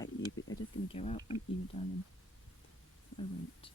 like you, but you're just going to go out, aren't you, darling? So I won't.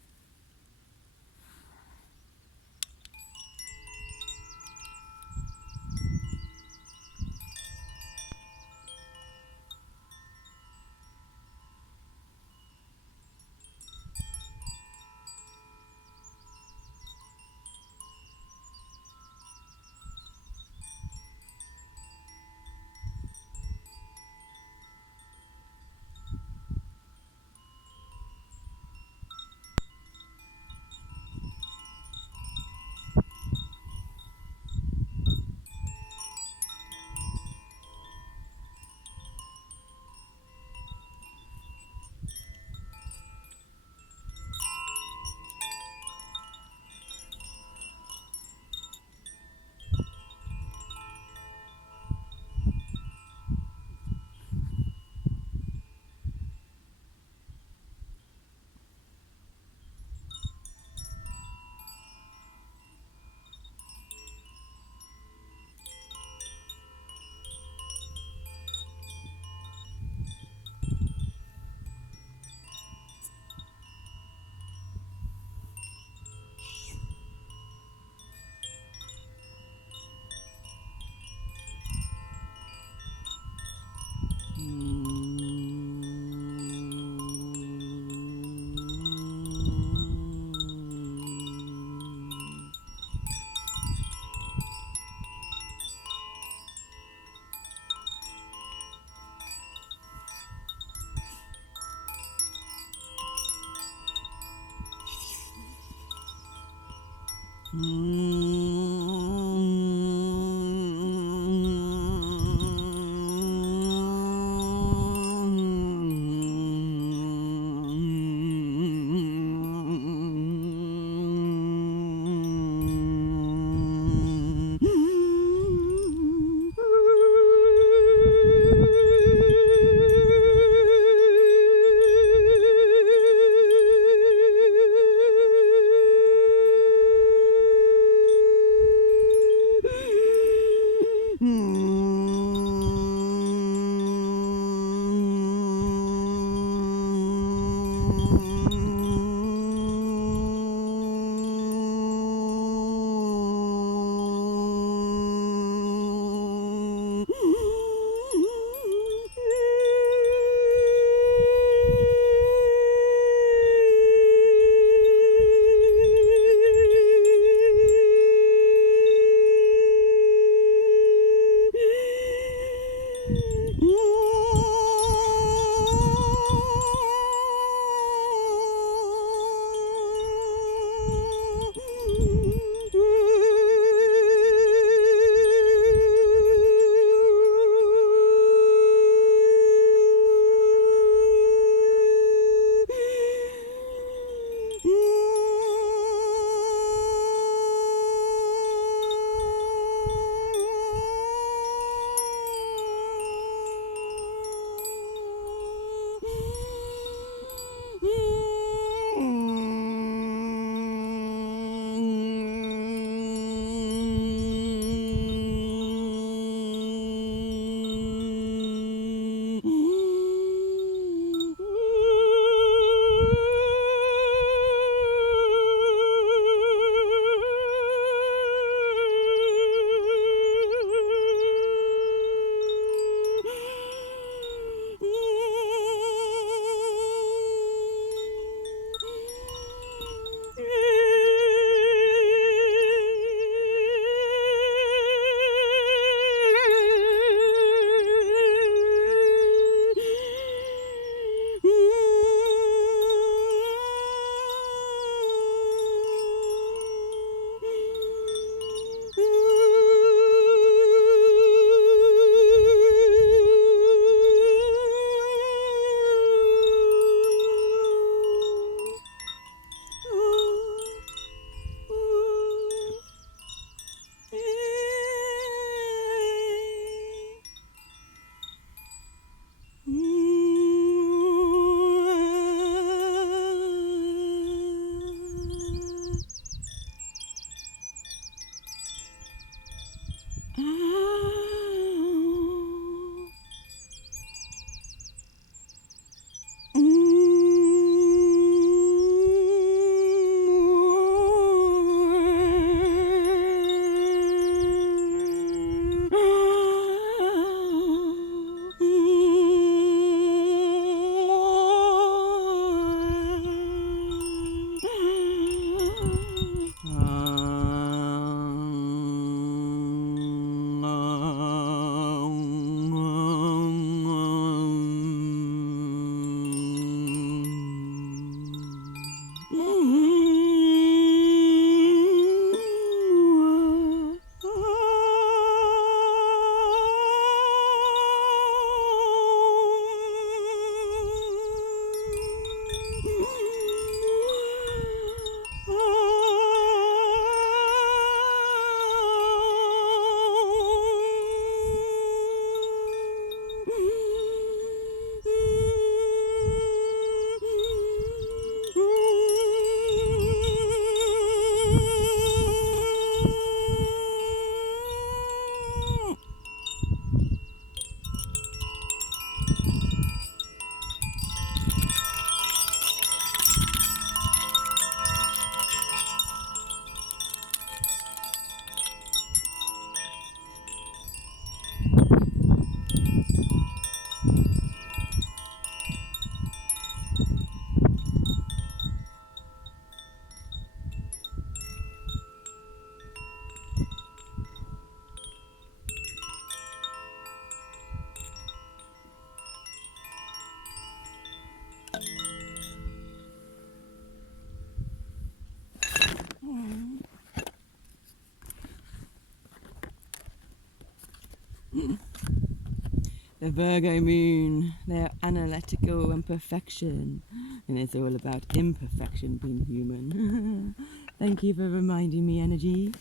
The Virgo moon, they're analytical and perfection, and it's all about imperfection being human. Thank you for reminding me, energy.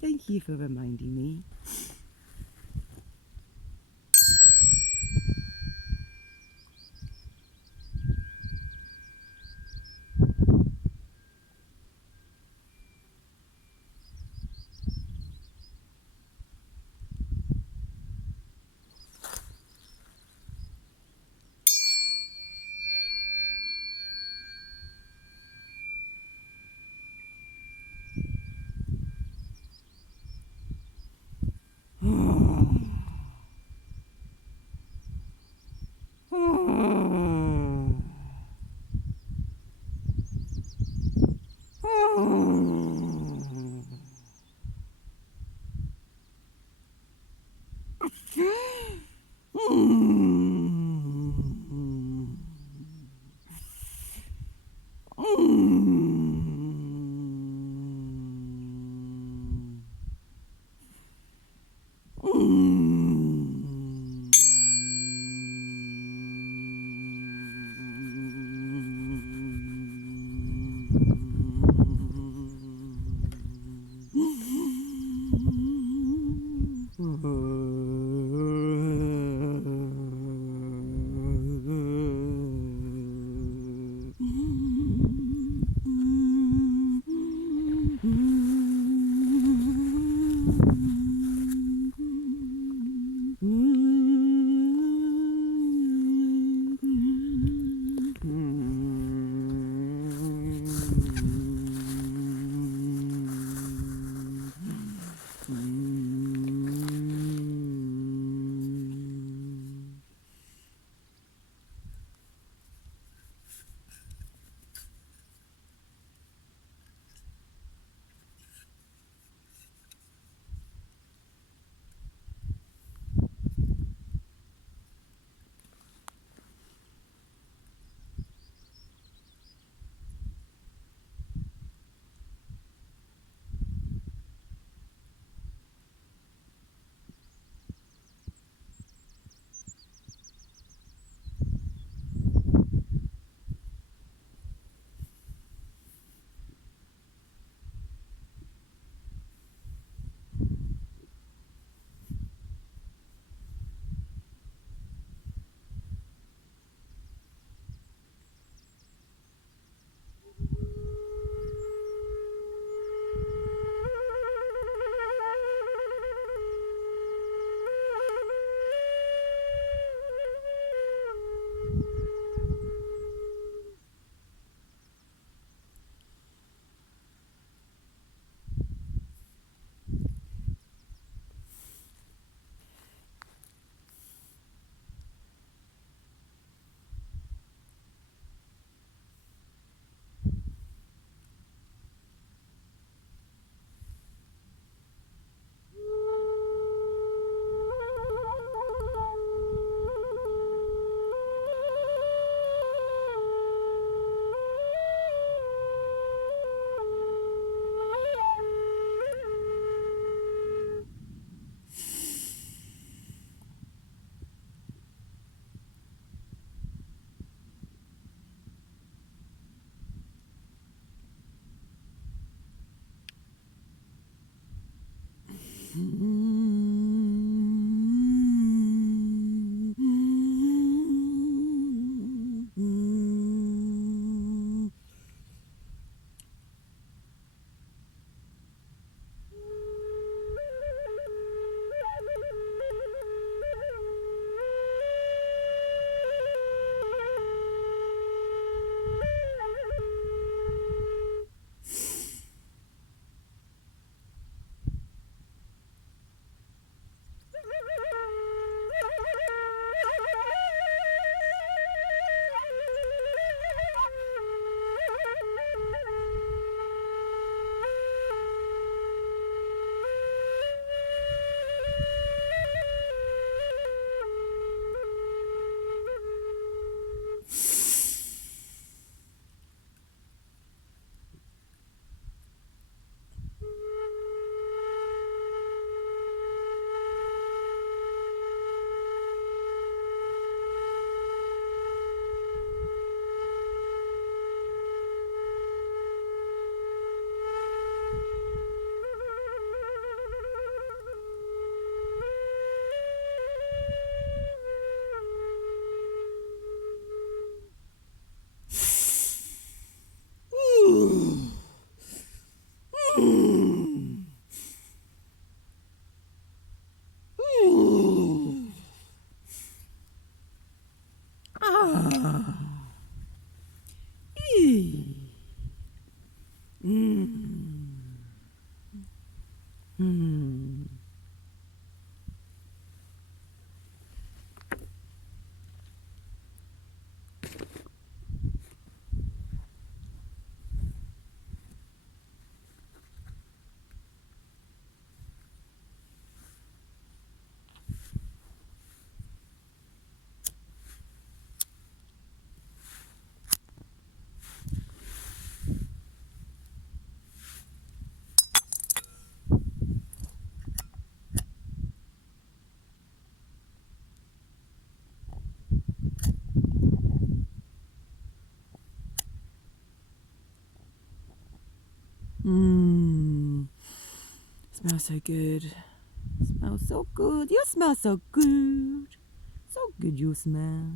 Thank you for reminding me. Smells so good. Smells so good. You smell so good. So good you smell.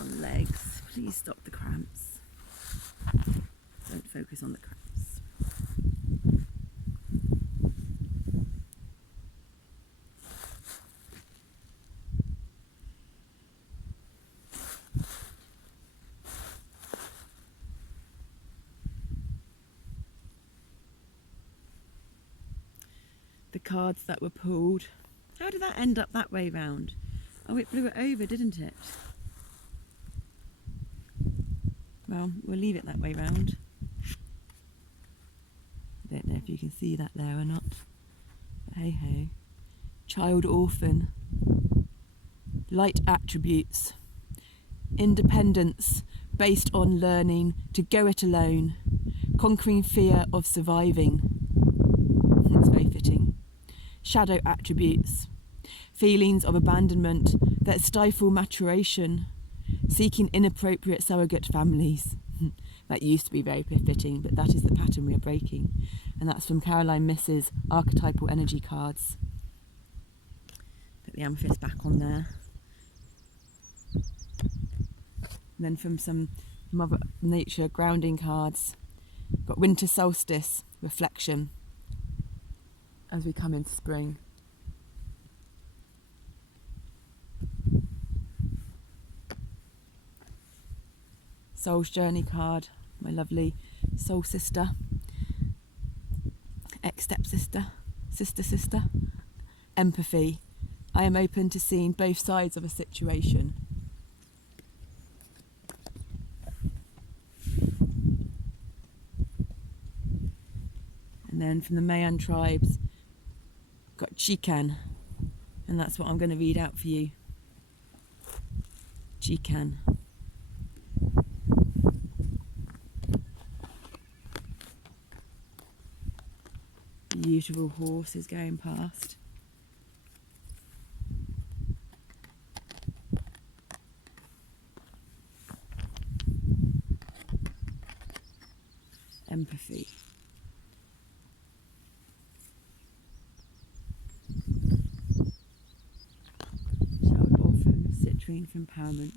On legs. Please stop the cramps. Don't focus on the cramps. The cards that were pulled. How did that end up that way round? Oh, it blew it over, didn't it? Well, we'll leave it that way round. I don't know if you can see that there or not. But hey ho. Child orphan. Light attributes. Independence based on learning to go it alone. Conquering fear of surviving. That's very fitting. Shadow attributes. Feelings of abandonment that stifle maturation. Seeking inappropriate surrogate families. That used to be very fitting, but that is the pattern we are breaking. And that's from Caroline Miss's Archetypal Energy cards. Put the amethyst back on there. And then from some Mother Nature grounding cards, got Winter Solstice, reflection, as we come into spring. Soul's Journey card, my lovely soul sister, ex-stepsister, sister. Empathy. I am open to seeing both sides of a situation. And then from the Mayan tribes, got Chikan, and that's what I'm going to read out for you. Chikan. Beautiful horses going past. Empathy. Child orphan, citrine for empowerment.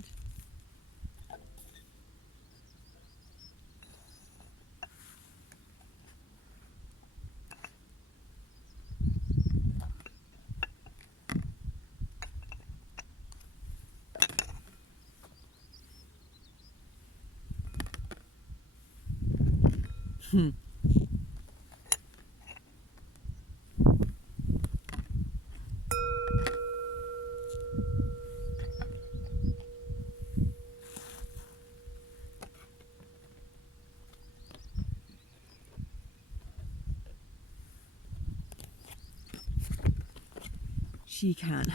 She can.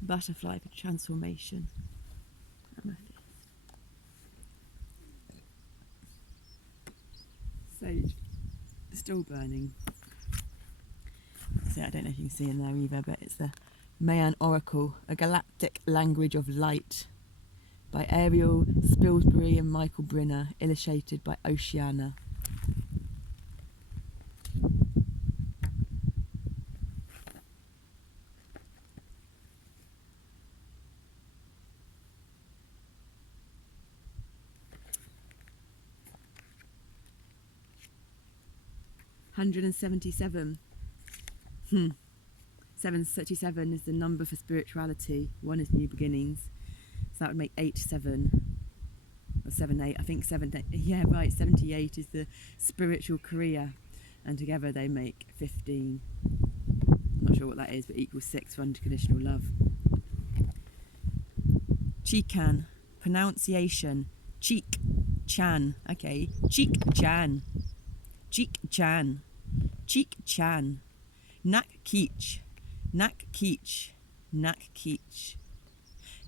Butterfly for transformation. Amethyst. Sage. Still burning. So I don't know if you can see in there either, but it's the Mayan Oracle, a galactic language of light, by Ariel Spilsbury and Michael Brinner, illustrated by Oceana. 177. 737 is the number for spirituality. 1 is new beginnings. So that would make 87. Or 78. I think 78. Yeah, right. 78 is the spiritual career. And together they make 15. I'm not sure what that is, but equals 6 for unconditional love. Chikan. Pronunciation. Cheek. Chan. Okay. Cheek Chan. Cheek Chan. Cheek Chan. Nak Keech. Nak Keech. Nak Keech.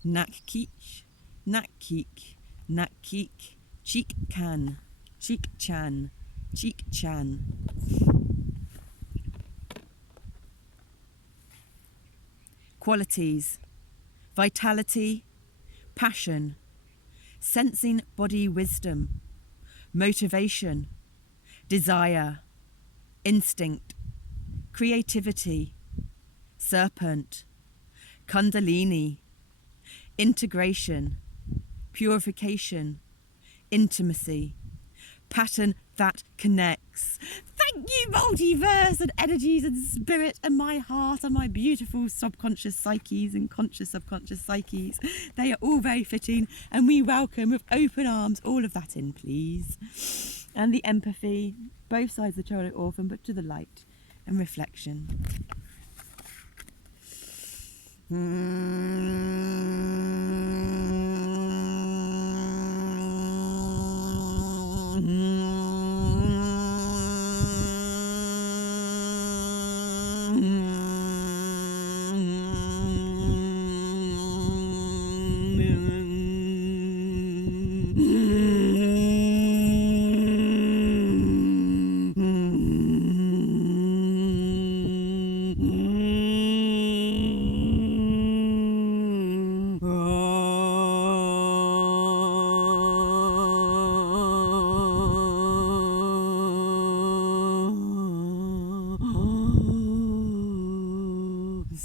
Nak Keech. Nak Keek. Nak Keek. Cheek Can. Cheek Chan. Cheek Chan. Qualities: vitality, passion, sensing body wisdom, motivation, desire, instinct, creativity, serpent, kundalini, integration, purification, intimacy, pattern that connects. Thank you, multiverse and energies and spirit and my heart and my beautiful subconscious psyches and conscious subconscious psyches. They are all very fitting, and we welcome with open arms all of that in, please. And the empathy, both sides of the Cholo orphan, but to the light and reflection.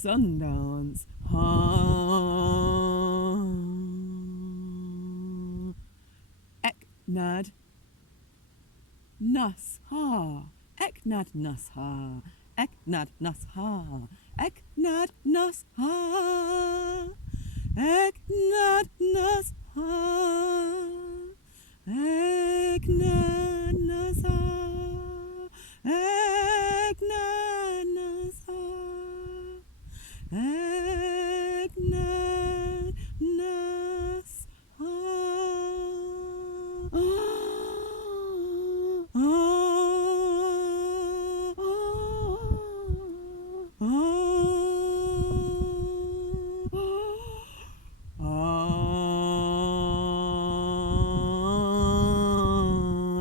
Sundance. Eknad Nashar. Eknad Nashar. Eknad Nashar. Eknad Nashar. Eknad Nashar. Eknad Nashar. Eknad Nashar. Eknad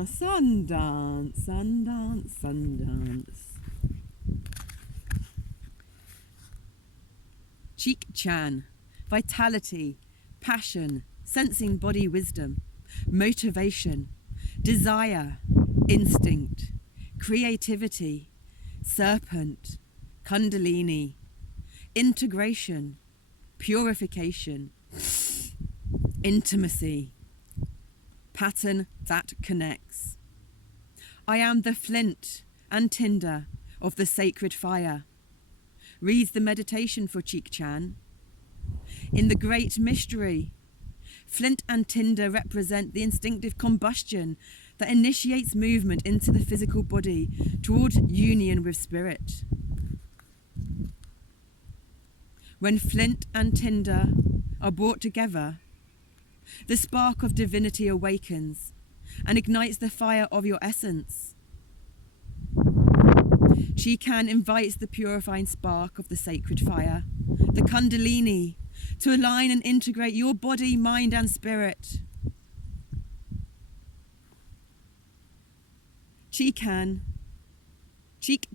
Sundance, Sundance, Sundance. Cheek Chan, vitality, passion, sensing body wisdom, motivation, desire, instinct, creativity, serpent, kundalini, integration, purification, intimacy, pattern that connects. I am the flint and tinder of the sacred fire. Reads the meditation for Cheek Chan. In the great mystery, flint and tinder represent the instinctive combustion that initiates movement into the physical body towards union with spirit. When flint and tinder are brought together, the spark of divinity awakens and ignites the fire of your essence. Chikan invites the purifying spark of the sacred fire, the kundalini, to align and integrate your body, mind and spirit. Cheek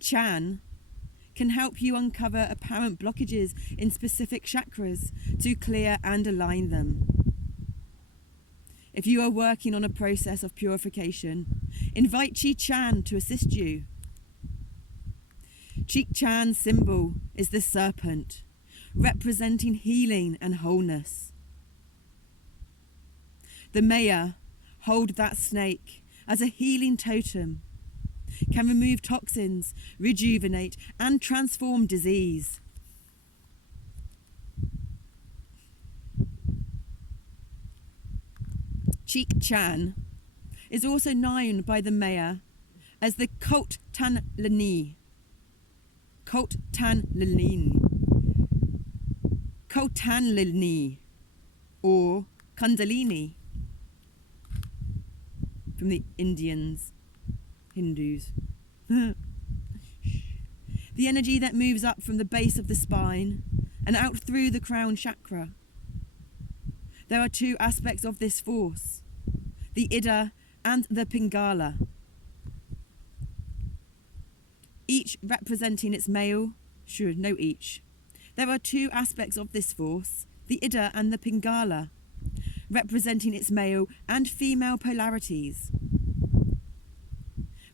Chan can help you uncover apparent blockages in specific chakras to clear and align them. If you are working on a process of purification, invite Chi Chan to assist you. Cheek Chan's symbol is the serpent, representing healing and wholeness. The Maya hold that snake as a healing totem, can remove toxins, rejuvenate, and transform disease. Cheek Chan is also known by the Maya as the Kot Tan Lini, or Kundalini from the Indians, Hindus. The energy that moves up from the base of the spine and out through the crown chakra. There are two aspects of this force, the Ida and the Pingala, each representing its male. There are two aspects of this force, the Ida and the Pingala, representing its male and female polarities.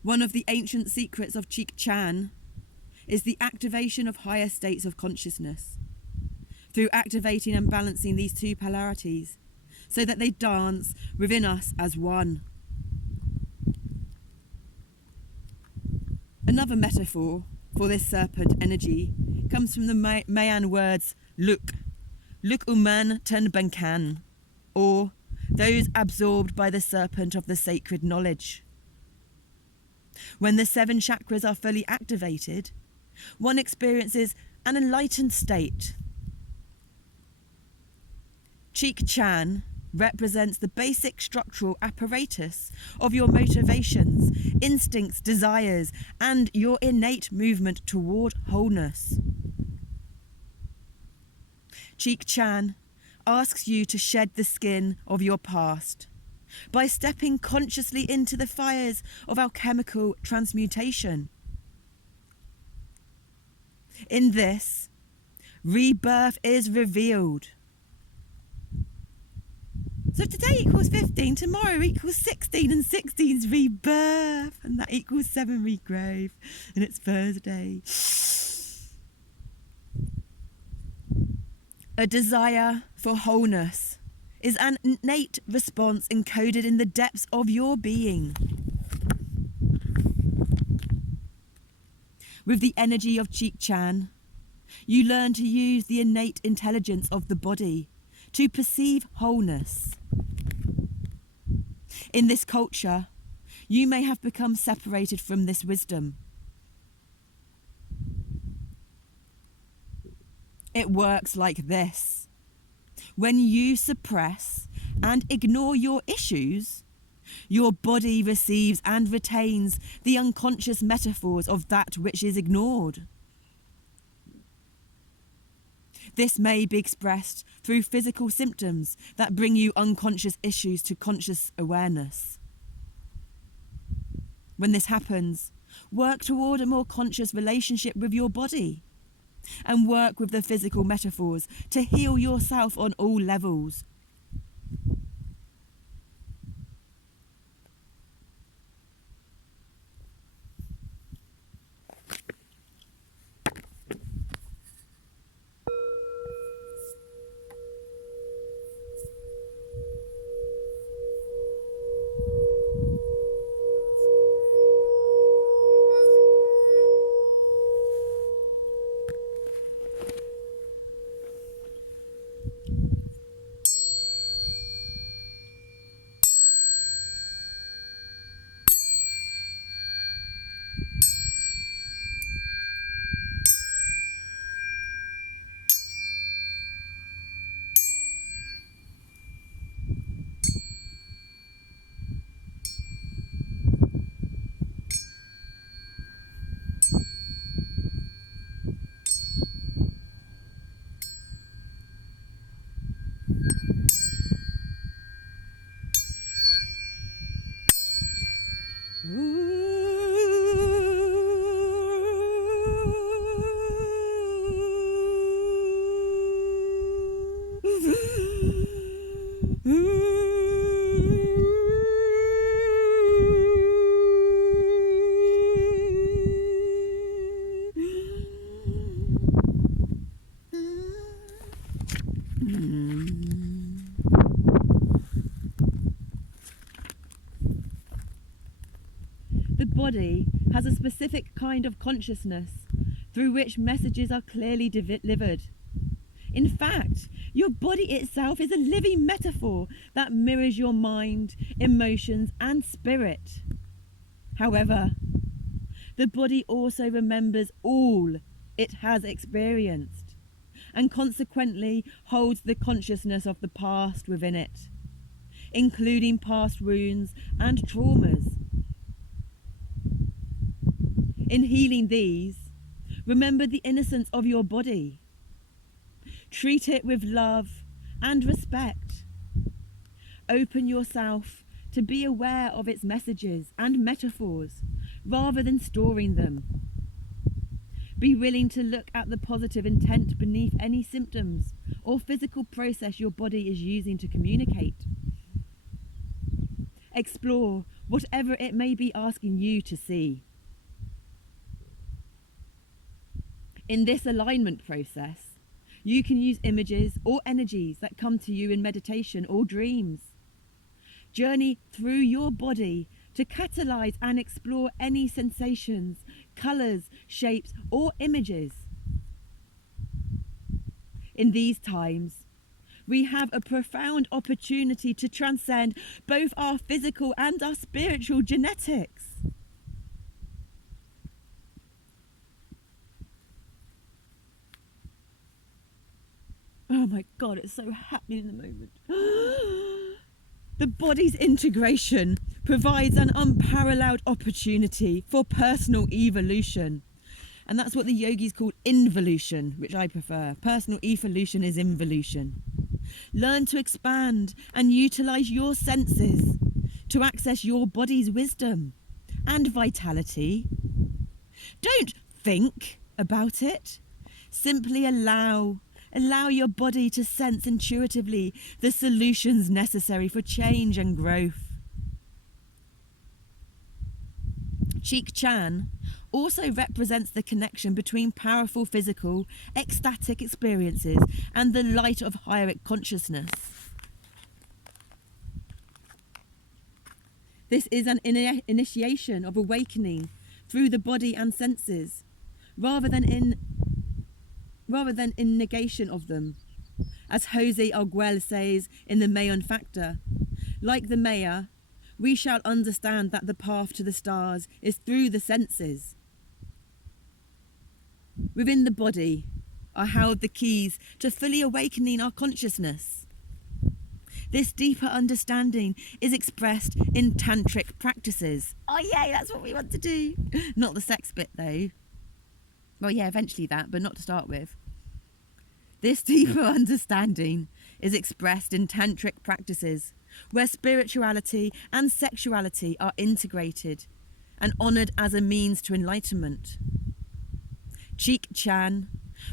One of the ancient secrets of Cheek Chan is the activation of higher states of consciousness, through activating and balancing these two polarities, so that they dance within us as one. Another metaphor for this serpent energy comes from the Mayan words luk uman ten bankan, or those absorbed by the serpent of the sacred knowledge. When the 7 chakras are fully activated, one experiences an enlightened state. Cheek Chan represents the basic structural apparatus of your motivations, instincts, desires, and your innate movement toward wholeness. Cheek Chan asks you to shed the skin of your past by stepping consciously into the fires of alchemical transmutation. In this, rebirth is revealed. So today equals 15, tomorrow equals 16, and 16 is rebirth, and that equals 7 regrowth, and it's Thursday. A desire for wholeness is an innate response encoded in the depths of your being. With the energy of Cheek Chan, you learn to use the innate intelligence of the body to perceive wholeness. In this culture, you may have become separated from this wisdom. It works like this. When you suppress and ignore your issues, your body receives and retains the unconscious metaphors of that which is ignored. This may be expressed through physical symptoms that bring you unconscious issues to conscious awareness. When this happens, work toward a more conscious relationship with your body and work with the physical metaphors to heal yourself on all levels. The body has a specific kind of consciousness through which messages are clearly delivered. In fact, your body itself is a living metaphor that mirrors your mind, emotions, and spirit. However, the body also remembers all it has experienced, and consequently holds the consciousness of the past within it, including past wounds and traumas. In healing these, remember the innocence of your body. Treat it with love and respect. Open yourself to be aware of its messages and metaphors rather than storing them. Be willing to look at the positive intent beneath any symptoms or physical process your body is using to communicate. Explore whatever it may be asking you to see. In this alignment process, you can use images or energies that come to you in meditation or dreams. Journey through your body to catalyze and explore any sensations, colours, shapes, or images. In these times, we have a profound opportunity to transcend both our physical and our spiritual genetics. Oh my God, it's so happening in the moment. The body's integration provides an unparalleled opportunity for personal evolution. And that's what the yogis call involution, which I prefer. Personal evolution is involution. Learn to expand and utilize your senses to access your body's wisdom and vitality. Don't think about it. Simply allow your body to sense intuitively the solutions necessary for change and growth. Cheek Chan also represents the connection between powerful physical, ecstatic experiences and the light of higher consciousness. This is an initiation of awakening through the body and senses, rather than in negation of them. As Jose Arguelles says in the Mayon Factor, like the Maya, we shall understand that the path to the stars is through the senses. Within the body are held the keys to fully awakening our consciousness. This deeper understanding is expressed in tantric practices. Oh yay, that's what we want to do. Not the sex bit though. Well, yeah, eventually that, but not to start with. This deeper understanding is expressed in tantric practices, where spirituality and sexuality are integrated and honoured as a means to enlightenment. Cheek Chan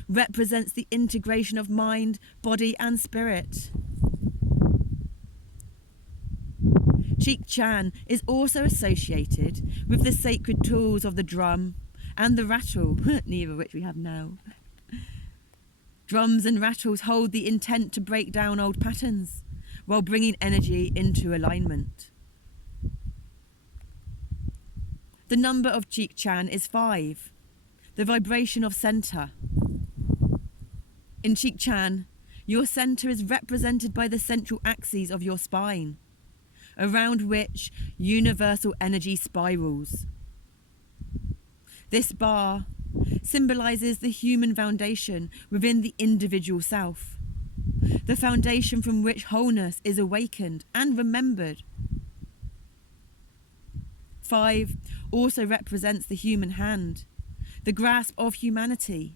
represents the integration of mind, body and spirit. Cheek Chan is also associated with the sacred tools of the drum and the rattle, neither of which we have now. Drums and rattles hold the intent to break down old patterns while bringing energy into alignment. The number of Cheek Chan is 5, the vibration of centre. In Cheek Chan, your centre is represented by the central axes of your spine, around which universal energy spirals. This bar symbolises the human foundation within the individual self, the foundation from which wholeness is awakened and remembered. 5 also represents the human hand, the grasp of humanity.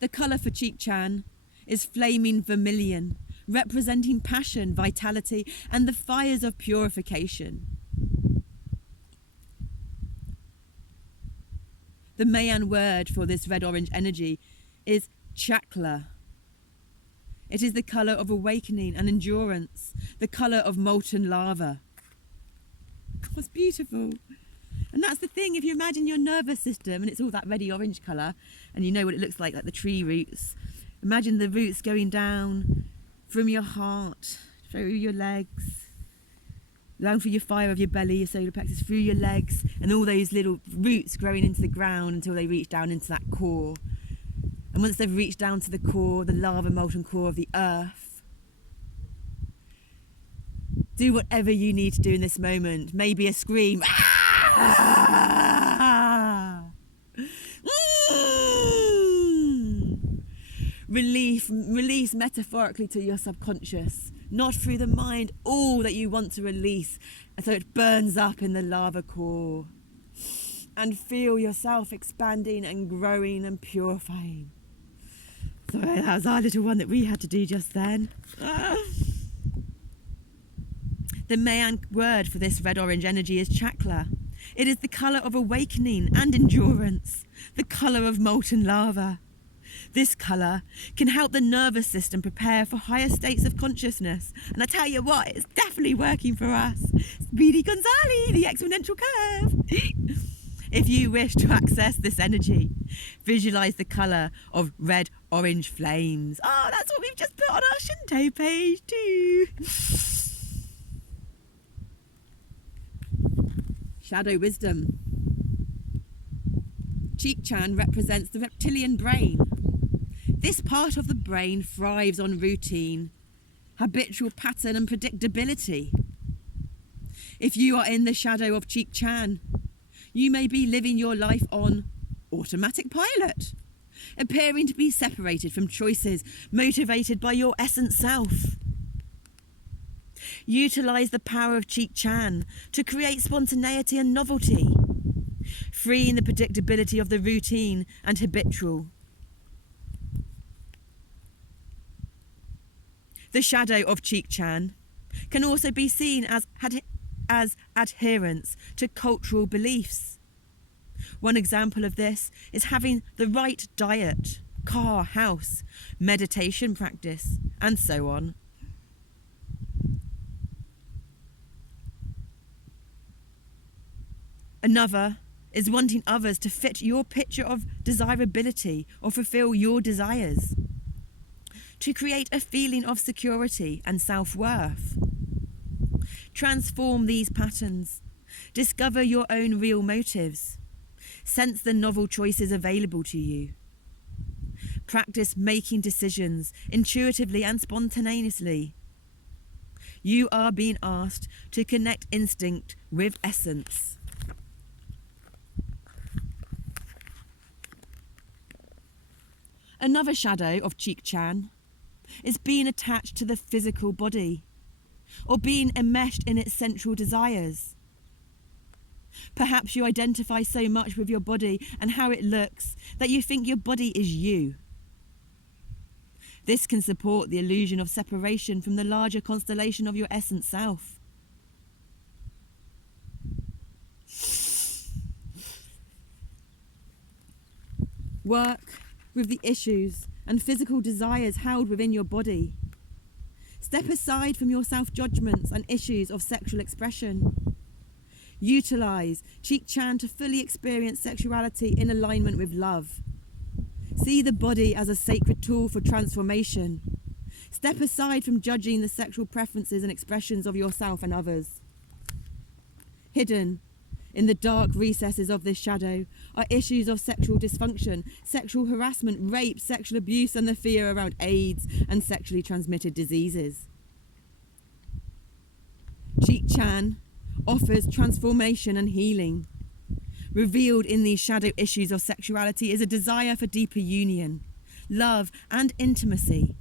The colour for Cheek Chan is flaming vermilion, representing passion, vitality, and the fires of purification. The Mayan word for this red-orange energy is chakla. It is the colour of awakening and endurance, the colour of molten lava. That's beautiful. And that's the thing, if you imagine your nervous system and it's all that reddy orange colour, and you know what it looks like the tree roots. Imagine the roots going down from your heart, through your legs, Down through your fire of your belly, your solar plexus, through your legs, and all those little roots growing into the ground until they reach down into that core. And once they've reached down to the core, the lava molten core of the earth, do whatever you need to do in this moment. Maybe a scream. Release metaphorically to your subconscious, not through the mind, all that you want to release, and so it burns up in the lava core. And feel yourself expanding and growing and purifying. So that was our little one that we had to do just then. The Mayan word for this red-orange energy is chakra. It is the colour of awakening and endurance, the colour of molten lava. This colour can help the nervous system prepare for higher states of consciousness. And I tell you what, it's definitely working for us. Speedy Gonzales, the exponential curve. If you wish to access this energy, visualise the colour of red-orange flames. Oh, that's what we've just put on our Shinto page too. Shadow wisdom. Cheek-chan represents the reptilian brain. This part of the brain thrives on routine, habitual pattern and predictability. If you are in the shadow of Cheek-chan, you may be living your life on automatic pilot, appearing to be separated from choices motivated by your essence self. Utilise the power of Cheek-chan to create spontaneity and novelty, freeing the predictability of the routine and habitual. The shadow of Cheek-chan can also be seen as adherence to cultural beliefs. One example of this is having the right diet, car, house, meditation practice, and so on. Another is wanting others to fit your picture of desirability or fulfill your desires, to create a feeling of security and self-worth. Transform these patterns, discover your own real motives, sense the novel choices available to you. Practice making decisions intuitively and spontaneously. You are being asked to connect instinct with essence. Another shadow of Cheek-chan is being attached to the physical body, or being enmeshed in its sensual desires. Perhaps you identify so much with your body and how it looks that you think your body is you. This can support the illusion of separation from the larger constellation of your essence self. Work with the issues and physical desires held within your body. Step aside from your self-judgments and issues of sexual expression. Utilise Cheek-chan to fully experience sexuality in alignment with love. See the body as a sacred tool for transformation. Step aside from judging the sexual preferences and expressions of yourself and others. Hidden in the dark recesses of this shadow are issues of sexual dysfunction, sexual harassment, rape, sexual abuse, and the fear around AIDS and sexually transmitted diseases. Cheek-chan offers transformation and healing. Revealed in these shadow issues of sexuality is a desire for deeper union, love, and intimacy.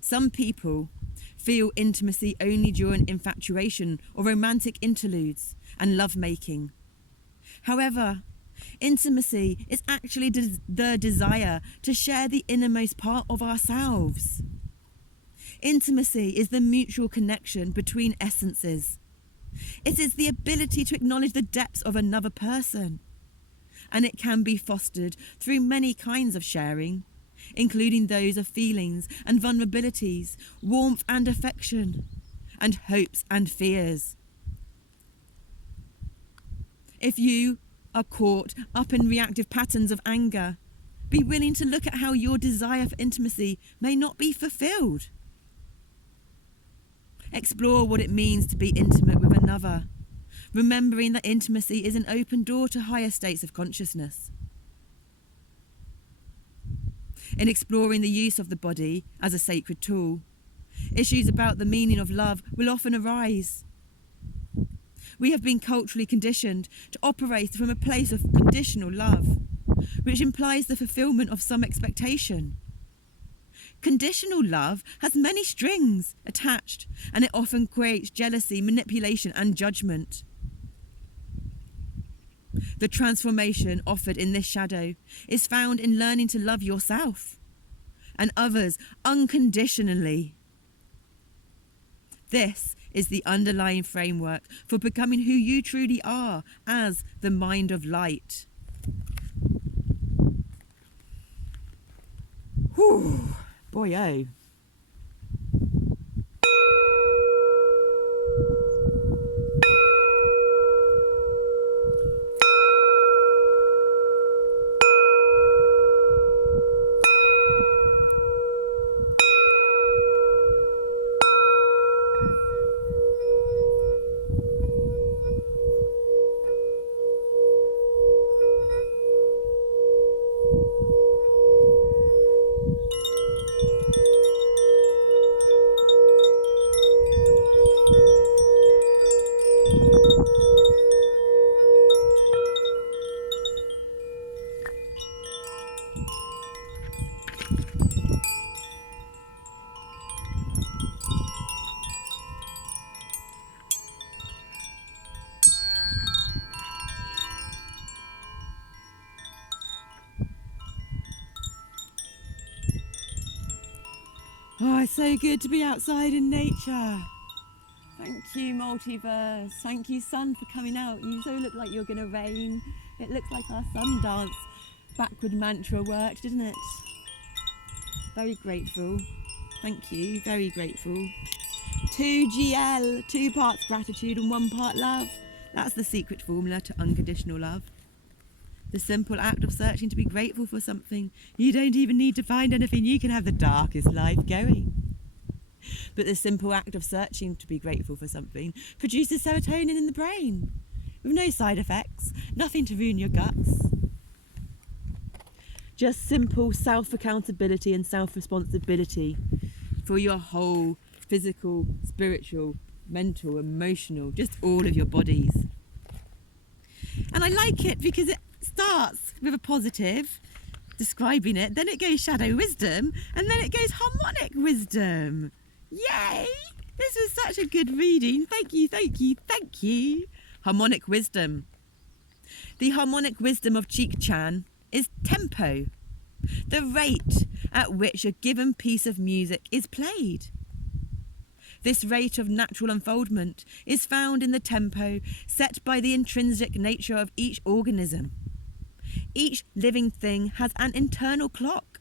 Some people feel intimacy only during infatuation or romantic interludes and lovemaking. However, intimacy is actually the desire to share the innermost part of ourselves. Intimacy is the mutual connection between essences. It is the ability to acknowledge the depths of another person, and it can be fostered through many kinds of sharing, including those of feelings and vulnerabilities, warmth and affection, and hopes and fears. If you are caught up in reactive patterns of anger, be willing to look at how your desire for intimacy may not be fulfilled. Explore what it means to be intimate with another, remembering that intimacy is an open door to higher states of consciousness. In exploring the use of the body as a sacred tool, issues about the meaning of love will often arise. We have been culturally conditioned to operate from a place of conditional love, which implies the fulfillment of some expectation. Conditional love has many strings attached, and it often creates jealousy, manipulation, and judgment. The transformation offered in this shadow is found in learning to love yourself and others unconditionally. This is the underlying framework for becoming who you truly are as the mind of light. Whew, boy, oh. Oh, it's so good to be outside in nature. Thank you, multiverse. Thank you, sun, for coming out. You so look like you're going to rain. It looks like our sun dance backward mantra worked, didn't it? Very grateful. Thank you. Very grateful. 2GL, 2 parts gratitude and 1 part love. That's the secret formula to unconditional love. The simple act of searching to be grateful for something. You don't even need to find anything. You can have the darkest life going. But the simple act of searching to be grateful for something produces serotonin in the brain, with no side effects, nothing to ruin your guts. Just simple self-accountability and self-responsibility for your whole physical, spiritual, mental, emotional, just all of your bodies. And I like it because it starts with a positive, describing it, then it goes shadow wisdom, and then it goes harmonic wisdom. Yay! This was such a good reading. Thank you, thank you, thank you. Harmonic wisdom. The harmonic wisdom of Cheek-chan is tempo, the rate at which a given piece of music is played. This rate of natural unfoldment is found in the tempo set by the intrinsic nature of each organism. Each living thing has an internal clock,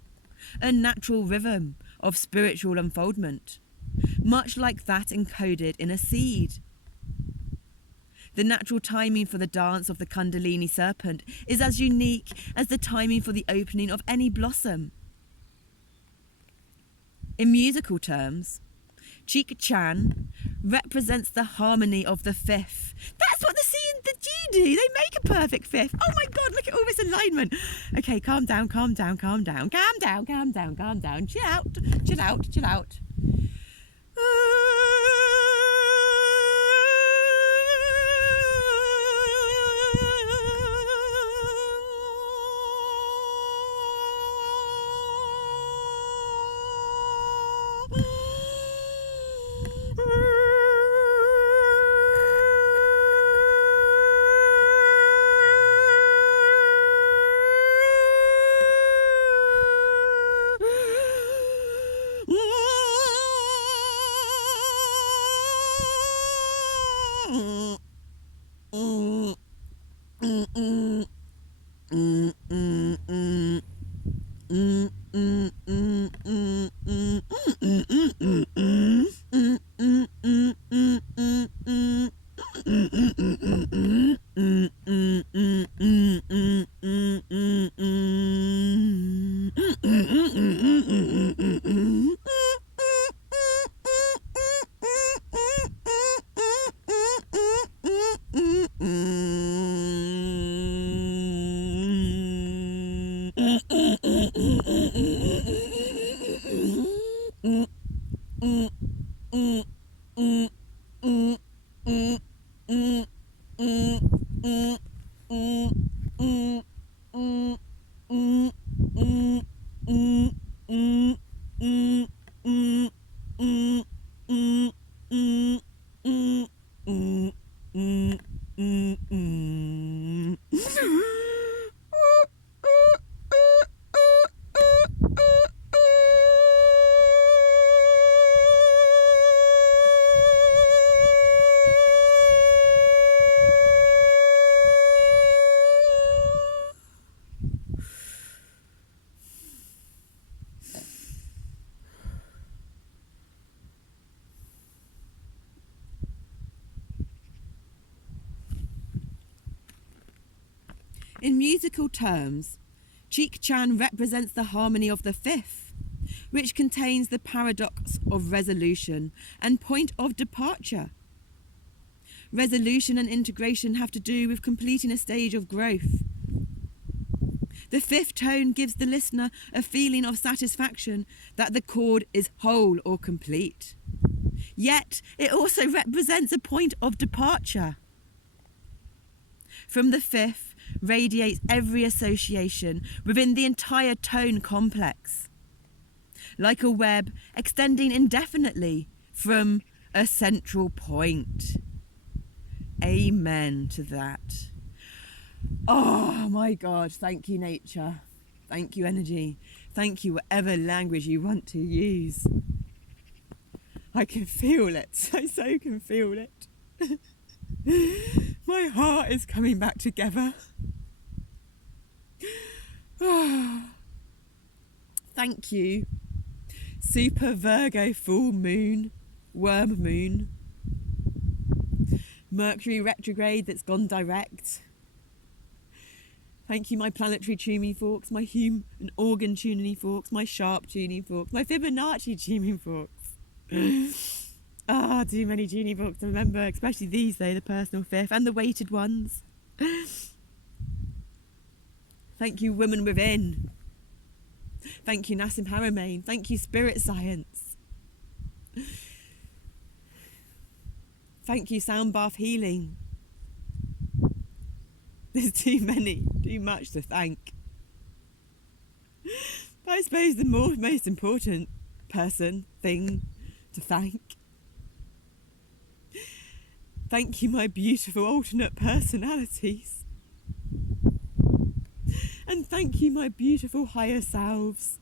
a natural rhythm of spiritual unfoldment, much like that encoded in a seed. The natural timing for the dance of the Kundalini serpent is as unique as the timing for the opening of any blossom. In musical terms, Cheek-chan represents the harmony of the fifth. That's what the C and the G do. They make a perfect fifth. Oh my God, look at all this alignment. Okay, calm down, calm down, calm down. Calm down, calm down, calm down. Chill out, chill out, chill out. In musical terms, Cheek-chan represents the harmony of the fifth, which contains the paradox of resolution and point of departure. Resolution and integration have to do with completing a stage of growth. The fifth tone gives the listener a feeling of satisfaction that the chord is whole or complete. Yet, it also represents a point of departure. From the fifth radiates every association within the entire tone complex, like a web extending indefinitely from a central point. Amen to that. Oh my God, thank you, nature. Thank you, energy. Thank you, whatever language you want to use. I can feel it. I so can feel it. My heart is coming back together. Thank you. Super Virgo full moon, worm moon. Mercury retrograde that's gone direct. Thank you, my planetary tuning forks, my human organ tuning forks, my sharp tuning forks, my Fibonacci tuning forks. Too many tuning forks to remember, especially these though, the personal fifth and the weighted ones. Thank you, woman within. Thank you, Nassim Haramein. Thank you, spirit science. Thank you, sound bath healing. There's too much to thank. But I suppose the most important thing to thank. Thank you, my beautiful alternate personalities. And thank you, my beautiful higher selves,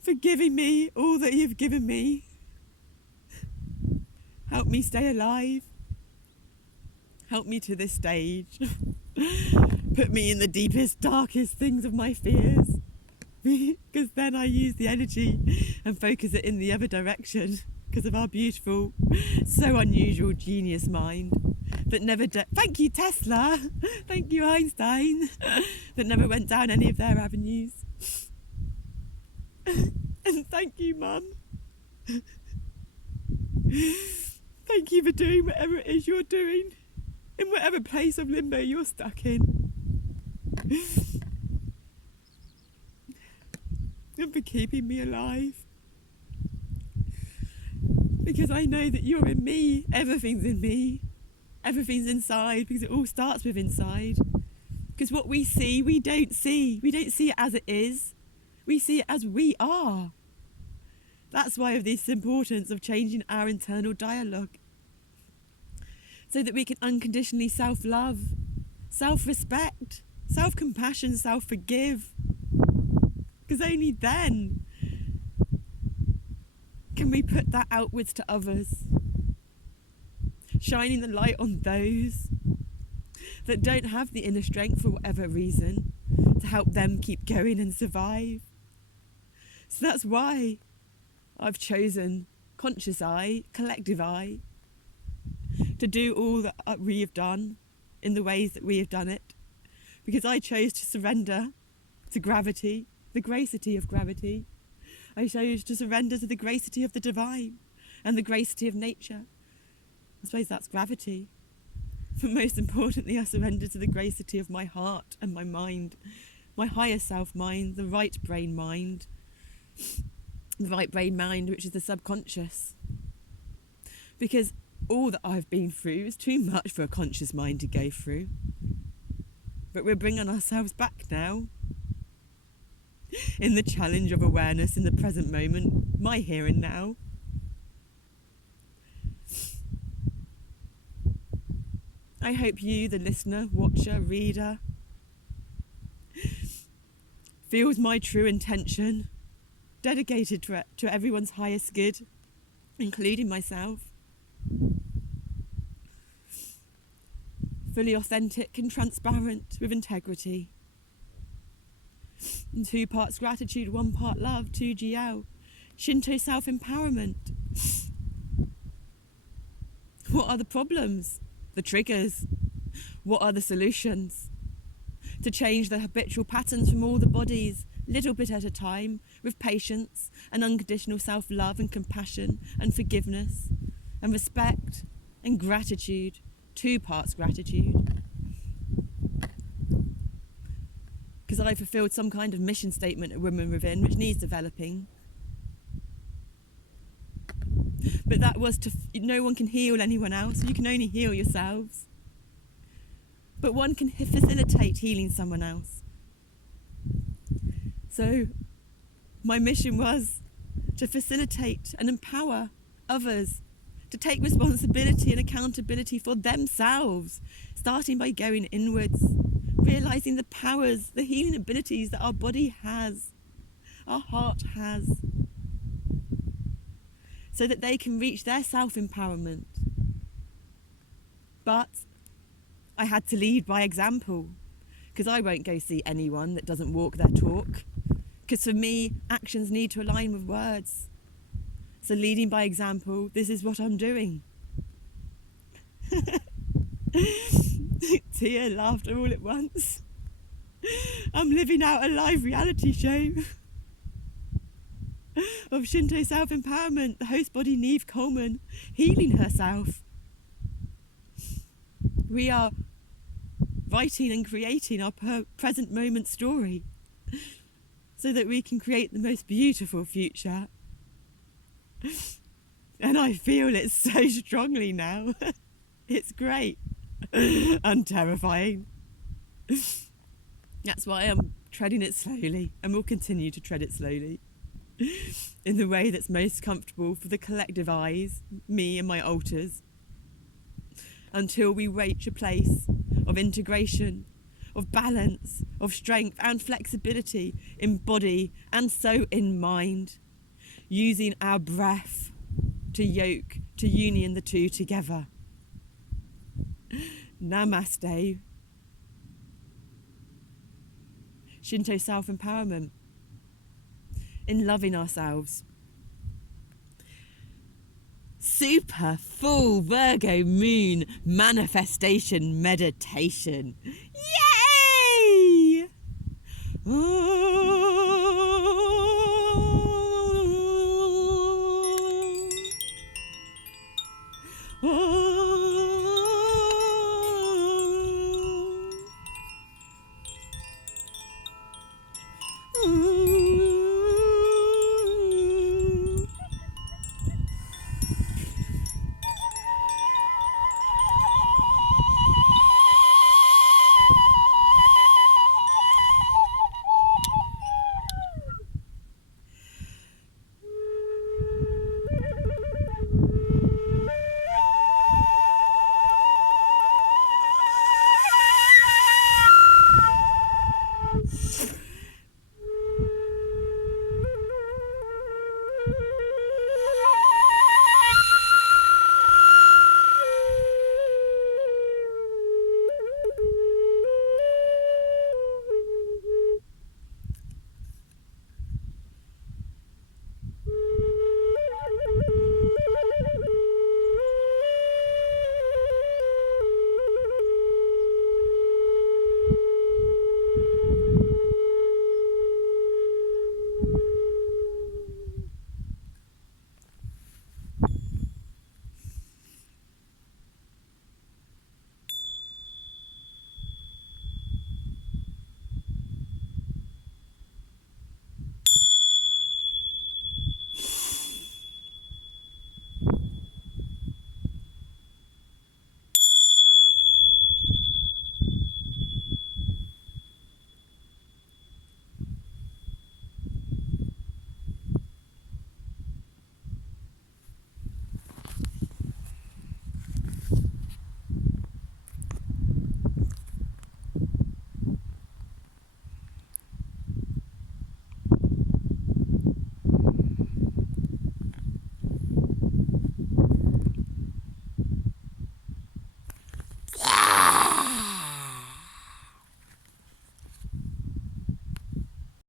for giving me all that you've given me. Help me stay alive. Help me to this stage. Put me in the deepest, darkest things of my fears. Because then I use the energy and focus it in the other direction. Because of our beautiful, so unusual genius mind. That never thank you, Tesla. Thank you, Einstein. That never went down any of their avenues. And thank you, Mum. Thank you for doing whatever it is you're doing, in whatever place of limbo you're stuck in. And for keeping me alive. Because I know that you're in me, everything's in me, everything's inside, because it all starts with inside. Because what we see, we don't see. We don't see it as it is. We see it as we are. That's why of this importance of changing our internal dialogue. So that we can unconditionally self-love, self-respect, self-compassion, self-forgive. Because only then can we put that outwards to others, shining the light on those that don't have the inner strength for whatever reason to help them keep going and survive. So that's why I've chosen conscious I, collective I, to do all that we have done in the ways that we have done it, because I chose to surrender to gravity, the gracity of gravity. I chose to surrender to the gracity of the divine and the gracity of nature. I suppose that's gravity. But most importantly, I surrendered to the gracity of my heart and my mind, my higher self mind, the right brain mind, which is the subconscious. Because all that I've been through is too much for a conscious mind to go through. But we're bringing ourselves back now. In the challenge of awareness in the present moment, my here and now. I hope you, the listener, watcher, reader, feels my true intention, dedicated to everyone's highest good, including myself. Fully authentic and transparent with integrity. And 2 parts gratitude, 1 part love, 2GL. Shinto self-empowerment. What are the problems? the triggers? What are the solutions? To change the habitual patterns from all the bodies, little bit at a time, with patience and unconditional self-love and compassion and forgiveness and respect and gratitude, 2 parts gratitude. Because I fulfilled some kind of mission statement at Women Within, which needs developing. But that was no one can heal anyone else, you can only heal yourselves. But one can facilitate healing someone else. So my mission was to facilitate and empower others to take responsibility and accountability for themselves, starting by going inwards, realising the powers, the healing abilities that our body has, our heart has, so that they can reach their self-empowerment. But I had to lead by example, because I won't go see anyone that doesn't walk their talk, because for me, actions need to align with words. So leading by example, this is what I'm doing. Tear, laughter all at once. I'm living out a live reality show of Shinto self-empowerment, the host body Neve Coleman healing herself. We are writing and creating our present moment story so that we can create the most beautiful future. And I feel it so strongly now. It's great and terrifying. That's why I'm treading it slowly, and will continue to tread it slowly in the way that's most comfortable for the collective eyes, me and my alters, until we reach a place of integration, of balance, of strength and flexibility in body and so in mind, using our breath to yoke, to union the two together. Namaste. Shinto self-empowerment. In loving ourselves. Super full Virgo moon manifestation meditation. Yay!